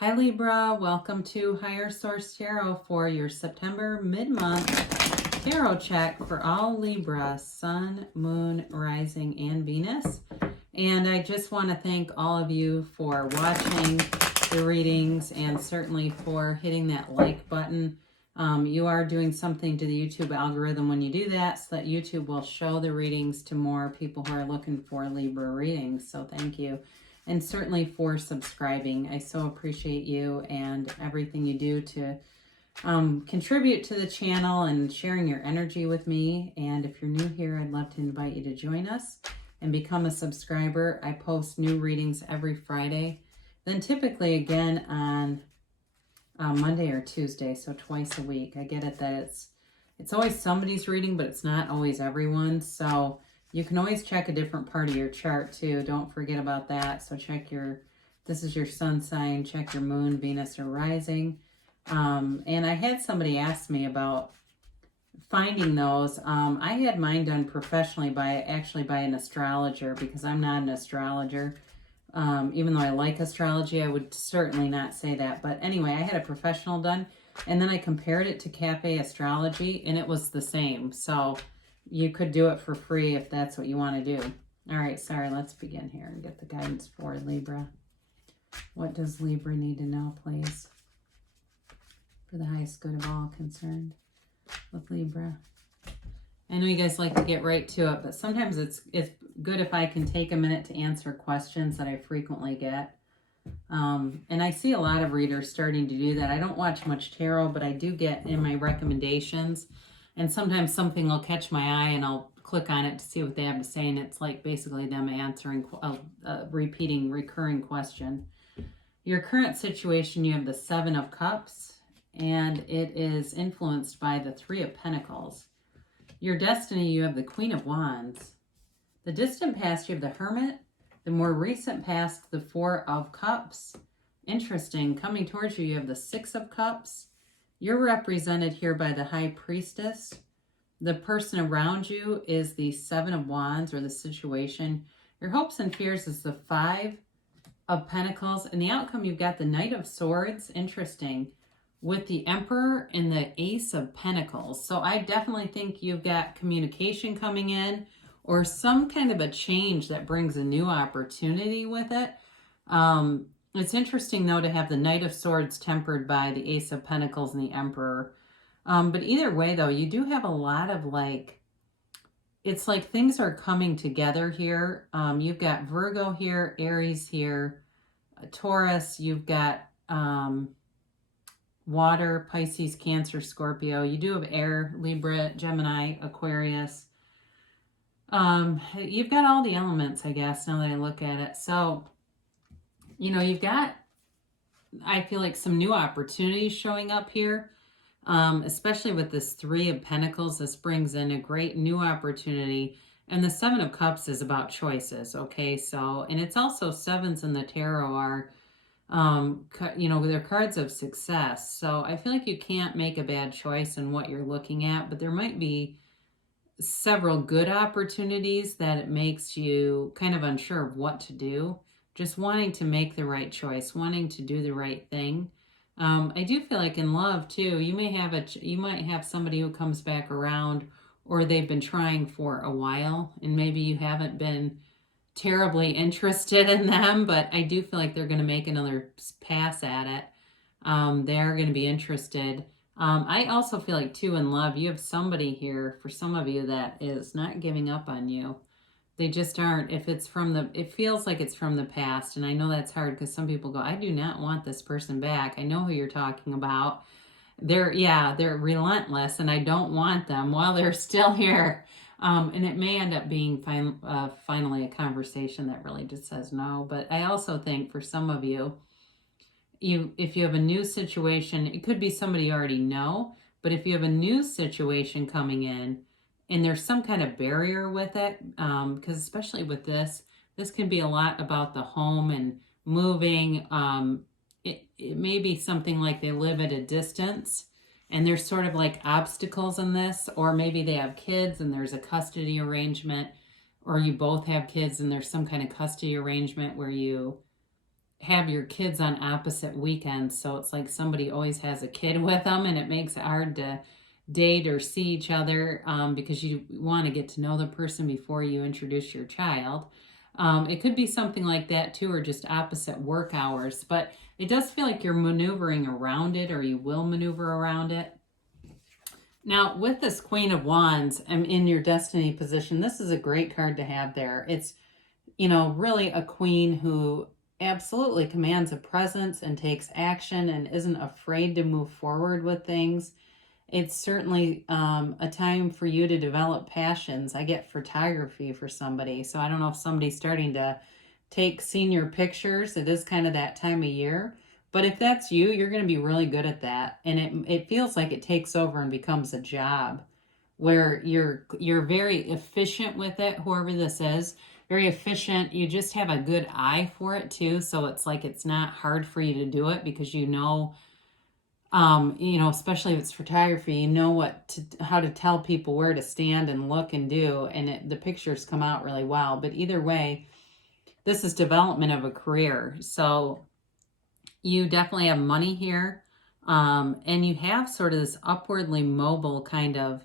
Hi Libra, welcome to Higher Source Tarot for your September mid-month tarot check for all Libra, Sun, Moon, Rising, and Venus. And I just want to thank all of you for watching the readings and certainly for hitting that like button. You are doing something to the YouTube algorithm when you do that, so that YouTube will show the readings to more people who are looking for Libra readings. So thank you. And certainly for subscribing. I so appreciate you and everything you do to contribute to the channel and sharing your energy with me. And if you're new here, I'd love to invite you to join us and become a subscriber. I post new readings every Friday, then typically again on Monday or Tuesday, so twice a week. I get it that it's always somebody's reading, but it's not always everyone's. So you can always check a different part of your chart too. Don't forget about that. So check this is your sun sign, check your moon, Venus, or rising. And I had somebody ask me about finding those. I had mine done professionally by an astrologer, because I'm not an astrologer. Even though I like astrology, I would certainly not say that. But anyway, I had a professional done, and then I compared it to Cafe Astrology, and it was the same. So you could do it for free if that's what you want to do. All right, sorry, let's begin here and get the guidance for Libra. What does Libra need to know, please, for the highest good of all concerned with Libra? I know you guys like to get right to it, but sometimes it's good if I can take a minute to answer questions that I frequently get. And I see a lot of readers starting to do that. I don't watch much tarot, but I do get in my recommendations. And sometimes something will catch my eye and I'll click on it to see what they have to say. And it's like basically them answering a recurring question. Your current situation, you have the Seven of Cups, and it is influenced by the Three of Pentacles. Your destiny, you have the Queen of Wands. The distant past, you have the Hermit. The more recent past, the Four of Cups. Interesting. Coming towards you, you have the Six of Cups. You're represented here by the High Priestess. The person around you is the Seven of Wands, or the situation. Your hopes and fears is the Five of Pentacles. And the outcome, you've got the Knight of Swords. Interesting. With the Emperor and the Ace of Pentacles. So I definitely think you've got communication coming in, or some kind of a change that brings a new opportunity with it. It's interesting, though, to have the Knight of Swords tempered by the Ace of Pentacles and the Emperor. But either way, though, you do have a lot of it's like things are coming together here. You've got Virgo here, Aries here, Taurus, you've got water, Pisces, Cancer, Scorpio. You do have air, Libra, Gemini, Aquarius. You've got all the elements, I guess, now that I look at it. So, you've got, I feel like, some new opportunities showing up here, especially with this Three of Pentacles. This brings in a great new opportunity. And the Seven of Cups is about choices, okay? So, and it's also sevens in the tarot are, they're cards of success. So I feel like you can't make a bad choice in what you're looking at, but there might be several good opportunities that it makes you kind of unsure of what to do. Just wanting to make the right choice, wanting to do the right thing. I do feel like in love too, you might have somebody who comes back around, or they've been trying for a while, and maybe you haven't been terribly interested in them, but I do feel like they're going to make another pass at it. They're going to be interested. I also feel like too, in love, you have somebody here for some of you that is not giving up on you. They just aren't. If it's it feels like it's from the past. And I know that's hard because some people go, I do not want this person back. I know who you're talking about. They're relentless and I don't want them while they're still here. And it may end up being finally a conversation that really just says no. But I also think for some of you, if you have a new situation, it could be somebody you already know. But if you have a new situation coming in, and there's some kind of barrier with it, because especially with this can be a lot about the home and moving. It may be something like they live at a distance and there's sort of like obstacles in this, or maybe they have kids and there's a custody arrangement, or you both have kids and there's some kind of custody arrangement where you have your kids on opposite weekends. So it's like somebody always has a kid with them, and it makes it hard to date or see each other because you want to get to know the person before you introduce your child. It could be something like that too, or just opposite work hours. But it does feel like you're maneuvering around it, or you will maneuver around it. Now, with this Queen of Wands in your destiny position, this is a great card to have there. It's, really a queen who absolutely commands a presence and takes action and isn't afraid to move forward with things. It's certainly a time for you to develop passions. I get photography for somebody. So I don't know if somebody's starting to take senior pictures. It is kind of that time of year. But if that's you, you're going to be really good at that. And it feels like it takes over and becomes a job where you're very efficient with it, whoever this is. Very efficient. You just have a good eye for it too. So it's like it's not hard for you to do it because especially if it's photography, you know how to tell people where to stand and look and do, and the pictures come out really well. But either way, this is development of a career. So you definitely have money here, and you have sort of this upwardly mobile kind of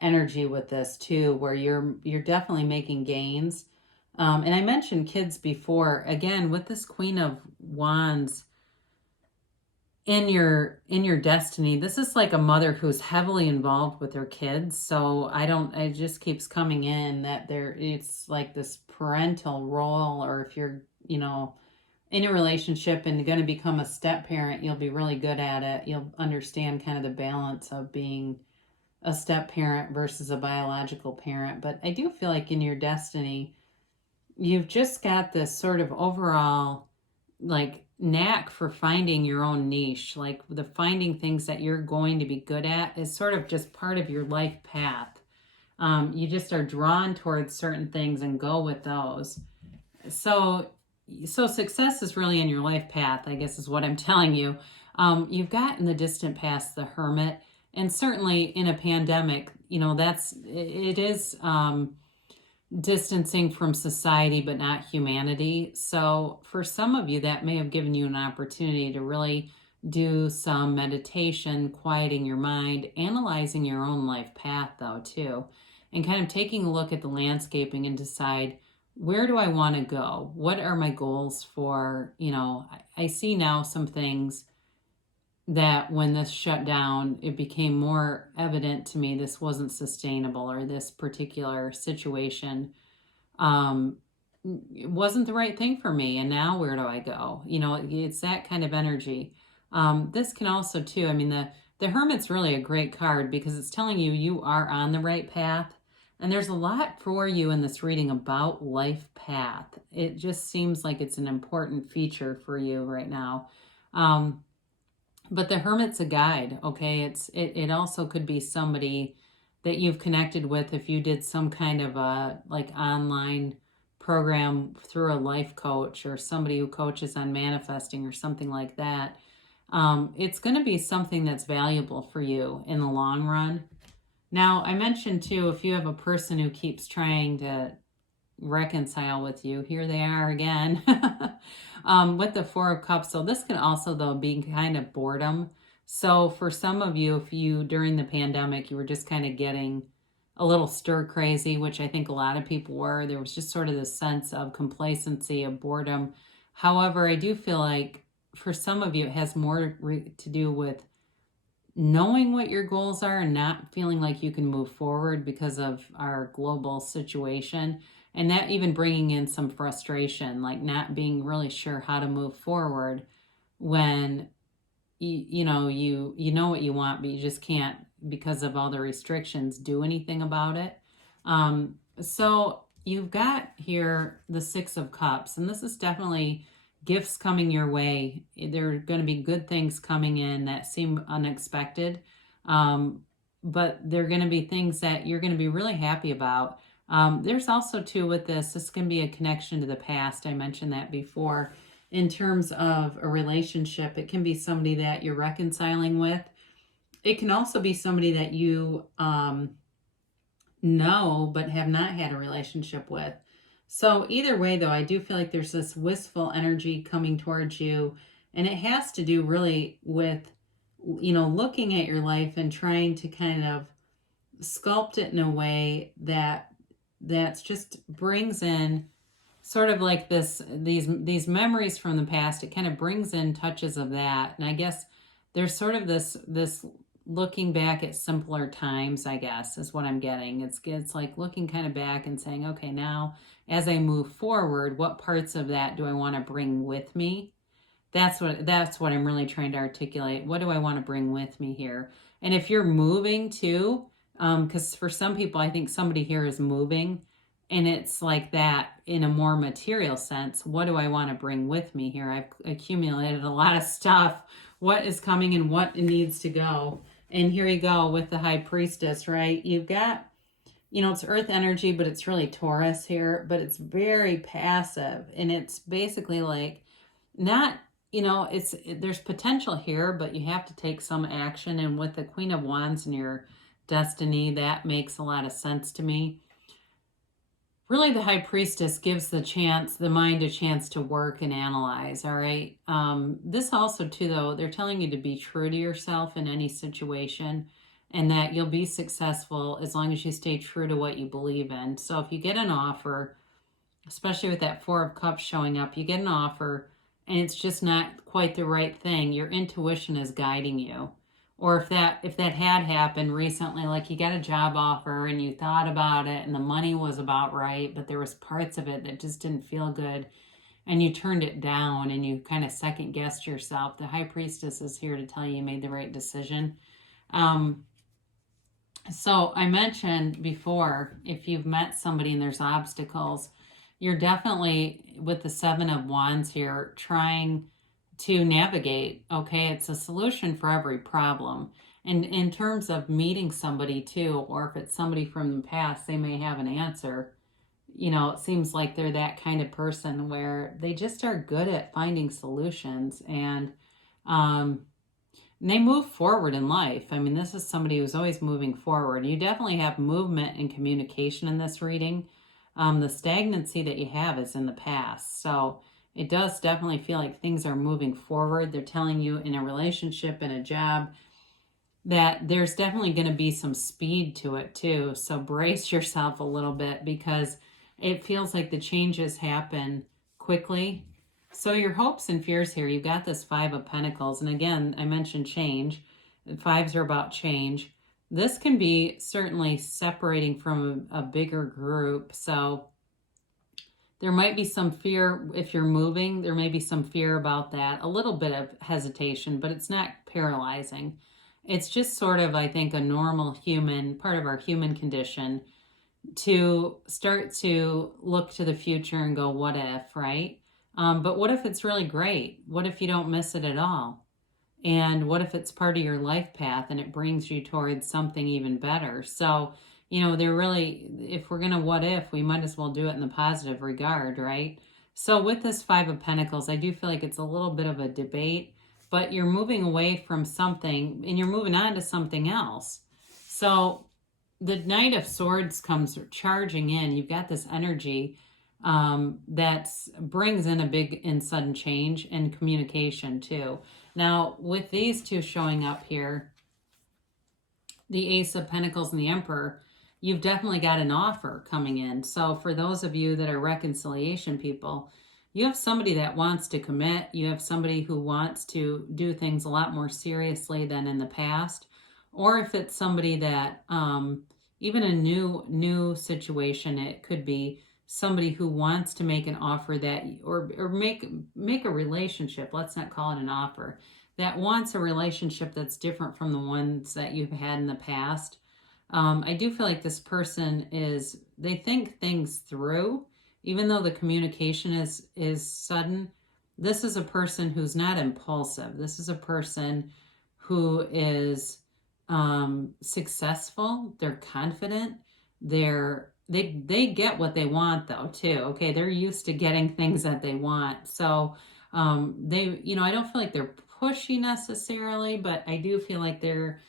energy with this too, where you're definitely making gains. And I mentioned kids before. Again, with this Queen of Wands in your destiny, this is like a mother who's heavily involved with her kids. So it just keeps coming in that it's like this parental role, or if you're, in a relationship and going to become a step parent, you'll be really good at it. You'll understand kind of the balance of being a step parent versus a biological parent. But I do feel like in your destiny, you've just got this sort of overall like knack for finding your own niche. Like the finding things that you're going to be good at is sort of just part of your life path. You just are drawn towards certain things and go with those. So success is really in your life path, I guess is what I'm telling you. You've got in the distant past the Hermit, and certainly in a pandemic, it is distancing from society, but not humanity. So for some of you, that may have given you an opportunity to really do some meditation, quieting your mind, analyzing your own life path though too, and kind of taking a look at the landscaping and decide, where do I want to go? What are my goals for, I see now some things that when this shut down, it became more evident to me this wasn't sustainable, or this particular situation it wasn't the right thing for me. And now where do I go? It's that kind of energy. This can also too, the Hermit's really a great card because it's telling you are on the right path. And there's a lot for you in this reading about life path. It just seems like it's an important feature for you right now. But the Hermit's a guide, okay? It also could be somebody that you've connected with if you did some kind of a like online program through a life coach, or somebody who coaches on manifesting or something like that. It's going to be something that's valuable for you in the long run. Now, I mentioned too, if you have a person who keeps trying to reconcile with you, here they are again. With the Four of Cups. So this can also though be kind of boredom. So for some of you, if you during the pandemic you were just kind of getting a little stir crazy, which I think a lot of people were, there was just sort of this sense of complacency, of boredom. However, I do feel like for some of you it has more to do with knowing what your goals are and not feeling like you can move forward because of our global situation. And that even bringing in some frustration, like not being really sure how to move forward when you know what you want, but you just can't, because of all the restrictions, do anything about it. So you've got here the Six of Cups, and this is definitely gifts coming your way. There are going to be good things coming in that seem unexpected, but they're going to be things that you're going to be really happy about. There's also too with this can be a connection to the past. I mentioned that before. In terms of a relationship, it can be somebody that you're reconciling with. It can also be somebody that you know but have not had a relationship with. So either way, though, I do feel like there's this wistful energy coming towards you, and it has to do really with, looking at your life and trying to kind of sculpt it in a way that's just brings in sort of like these memories from the past. It kind of brings in touches of that, and I guess there's sort of this looking back at simpler times, I guess, is what I'm getting. It's like looking kind of back and saying, okay, now as I move forward, what parts of that do I want to bring with me? That's what I'm really trying to articulate. What do I want to bring with me here? And if you're moving too, because for some people, I think somebody here is moving, and it's like that in a more material sense. What do I want to bring with me here? I've accumulated a lot of stuff. What is coming and what needs to go? And here you go with the High Priestess, right? You've got, it's earth energy, but it's really Taurus here, but it's very passive. And it's basically like not, there's potential here, but you have to take some action. And with the Queen of Wands in your destiny, that makes a lot of sense to me. Really, the High Priestess gives the mind a chance to work and analyze, all right? This also, too, though, they're telling you to be true to yourself in any situation, and that you'll be successful as long as you stay true to what you believe in. So if you get an offer, especially with that Four of Cups showing up, you get an offer, and it's just not quite the right thing, your intuition is guiding you. Or if that had happened recently, like you got a job offer and you thought about it and the money was about right, but there was parts of it that just didn't feel good, and you turned it down and you kind of second guessed yourself, the High Priestess is here to tell you made the right decision. So I mentioned before, if you've met somebody and there's obstacles, you're definitely, with the Seven of Wands here, trying to navigate. Okay, it's a solution for every problem. And in terms of meeting somebody too, or if it's somebody from the past, they may have an answer. It seems like they're that kind of person where they just are good at finding solutions, and they move forward in life. I mean, this is somebody who's always moving forward. You definitely have movement and communication in this reading. The stagnancy that you have is in the past. So it does definitely feel like things are moving forward. They're telling you in a relationship, in a job, that there's definitely going to be some speed to it too. So brace yourself a little bit, because it feels like the changes happen quickly. So your hopes and fears here, you've got this Five of Pentacles. And again, I mentioned change. Fives are about change. This can be certainly separating from a bigger group. So there might be some fear if you're moving. There may be some fear about that. A little bit of hesitation, but it's not paralyzing. It's just sort of, I think, a normal human, part of our human condition, to start to look to the future and go, what if, right? But what if it's really great? What if you don't miss it at all? And what if it's part of your life path and it brings you towards something even better? So, they're really, if we're going to what if, we might as well do it in the positive regard, right? So with this Five of Pentacles, I do feel like it's a little bit of a debate, but you're moving away from something and you're moving on to something else. So the Knight of Swords comes charging in. You've got this energy that brings in a big and sudden change and communication too. Now, with these two showing up here, the Ace of Pentacles and the Emperor, you've definitely got an offer coming in. So for those of you that are reconciliation people, you have somebody that wants to commit. You have somebody who wants to do things a lot more seriously than in the past. Or if it's somebody that, even a new situation, it could be somebody who wants to make an offer that, or make a relationship, let's not call it an offer, that wants a relationship that's different from the ones that you've had in the past. I do feel like this person they think things through, even though the communication is sudden. This is a person who's not impulsive. This is a person who is successful. They're confident. They get what they want though too. Okay, they're used to getting things that they want. So I don't feel like they're pushy necessarily, but I do feel like they're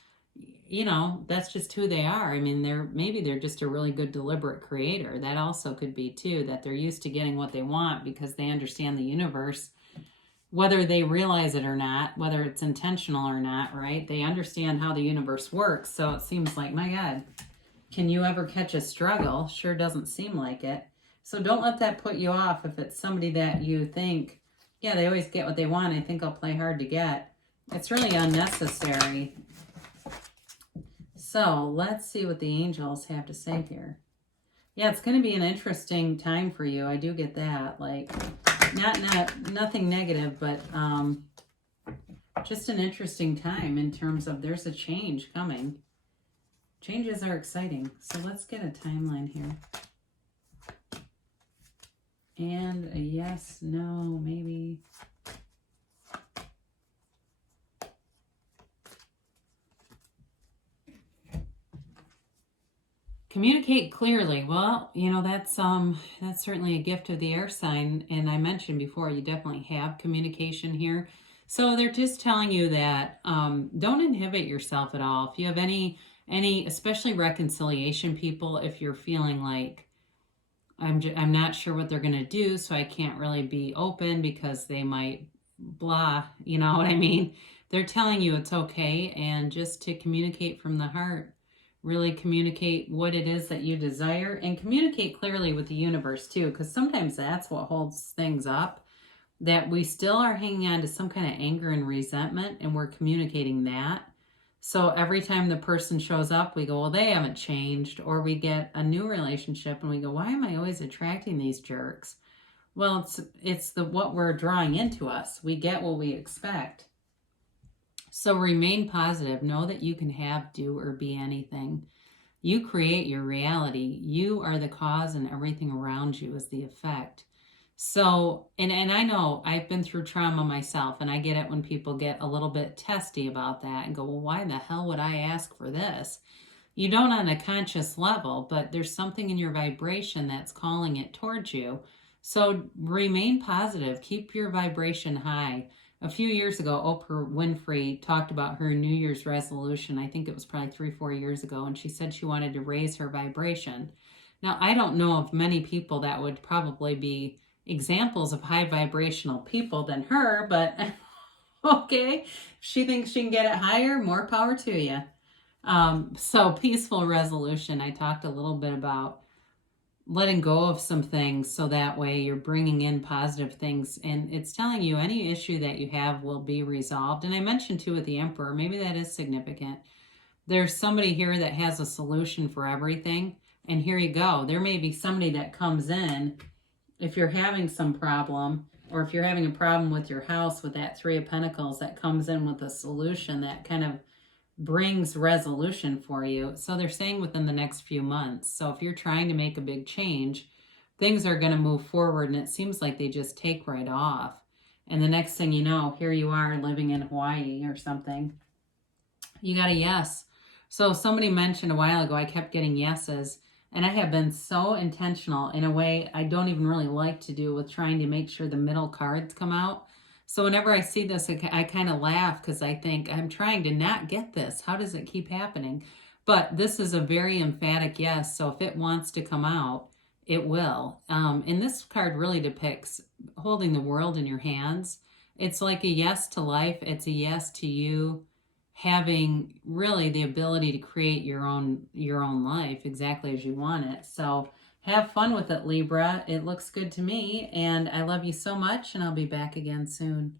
you know, that's just who they are. I mean, maybe they're just a really good deliberate creator. That also could be too, that they're used to getting what they want because they understand the universe, whether they realize it or not, whether it's intentional or not, right? They understand how the universe works. So it seems like, my God, can you ever catch a struggle? Sure doesn't seem like it. So don't let that put you off if it's somebody that you think, yeah, they always get what they want. I think I'll play hard to get. It's really unnecessary. So let's see what the angels have to say here. Yeah, it's going to be an interesting time for you. I do get that. Like, nothing negative, but just an interesting time in terms of there's a change coming. Changes are exciting. So let's get a timeline here. And a yes, no, maybe. Communicate clearly. Well, you know, that's certainly a gift of the air sign. And I mentioned before, you definitely have communication here. So they're just telling you that don't inhibit yourself at all. If you have any, especially reconciliation people, if you're feeling like I'm not sure what they're going to do, so I can't really be open because they might blah, you know what I mean? They're telling you it's okay, and just to communicate from the heart. Really communicate what it is that you desire, and communicate clearly with the universe too, because sometimes that's what holds things up, that we still are hanging on to some kind of anger and resentment, and we're communicating that. So every time the person shows up, we go, well, they haven't changed. Or we get a new relationship and we go, why am I always attracting these jerks? Well, it's what we're drawing into us. We get what we expect. So remain positive. Know that you can have, do, or be anything. You create your reality. You are the cause, and everything around you is the effect. So, and I know I've been through trauma myself, and I get it when people get a little bit testy about that and go, well, why the hell would I ask for this? You don't on a conscious level, but there's something in your vibration that's calling it towards you. So remain positive. Keep your vibration high. A few years ago, Oprah Winfrey talked about her New Year's resolution. I think it was probably 3-4 years ago, and she said she wanted to raise her vibration. Now, I don't know of many people that would probably be examples of high vibrational people than her, but okay, if she thinks she can get it higher, more power to you. So peaceful resolution. I talked a little bit about letting go of some things, so that way you're bringing in positive things, and it's telling you any issue that you have will be resolved. And I mentioned too with the Emperor, maybe that is significant. There's somebody here that has a solution for everything, and here you go. There may be somebody that comes in, if you're having some problem, or if you're having a problem with your house with that 3 of Pentacles, that comes in with a solution that kind of brings resolution for you. So they're saying within the next few months. So if you're trying to make a big change, things are going to move forward, and it seems like they just take right off. And the next thing you know, here you are living in Hawaii or something. You got a yes. So somebody mentioned a while ago, I kept getting yeses, and I have been so intentional in a way I don't even really like to do with trying to make sure the middle cards come out. So whenever I see this, I kind of laugh because I think I'm trying to not get this. How does it keep happening? But this is a very emphatic yes. So if it wants to come out, it will. And this card really depicts holding the world in your hands. It's like a yes to life. It's a yes to you having really the ability to create your own life exactly as you want it. So have fun with it, Libra. It looks good to me, and I love you so much, and I'll be back again soon.